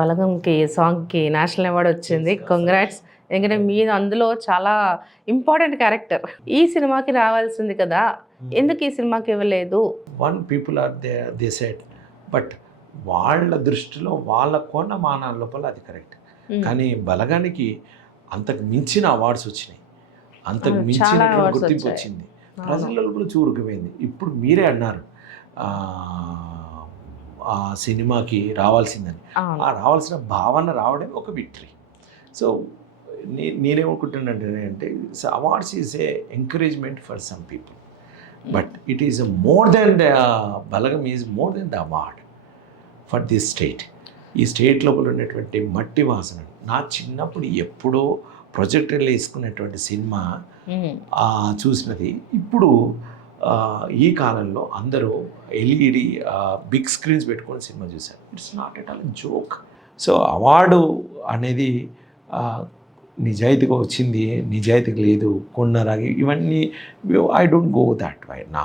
బలగంకి సాంగ్కి national award వచ్చింది. Congrats. ఎందుకంటే మీరు అందులో చాలా ఇంపార్టెంట్ క్యారెక్టర్. ఈ సినిమాకి రావాల్సింది కదా, ఎందుకు ఈ సినిమాకి ఇవ్వలేదు? One people are they said, but వాళ్ళ దృష్టిలో వాళ్ళ కోణమానాల లోపల అది కరెక్ట్. కానీ బలగానికి అంతకు మించిన అవార్డ్స్ వచ్చినాయి, అంతకు మించినటువంటి గుర్తింపు వచ్చింది, ప్రజల లోపల చూరుకుపోయింది. ఇప్పుడు మీరే అన్నారు ఆ సినిమాకి రావాల్సిందని. ఆ రావాల్సిన భావన రావడమే ఒక విక్టరీ. సో నేనేమనుకుంటున్నానంటే awards is a encouragement for some people, but it is more than the Balagam is more than the award for this state. ఈ స్టేట్ లోపల ఉన్నటువంటి మట్టి వాసన నా చిన్నప్పుడు ఎప్పుడో ప్రొజెక్టర్లో వేసుకున్నటువంటి సినిమా చూసినది ఇప్పుడు ఈ కాలంలో అందరూ ఎల్ఈడి బిగ్ స్క్రీన్స్ పెట్టుకొని సినిమా చూశారు. It's not at all joke. So award అనేది నిజాయితీగా వచ్చింది, నిజాయితీగా లేదు, కొన్నరాగి, ఇవన్నీ I don't go that why నా.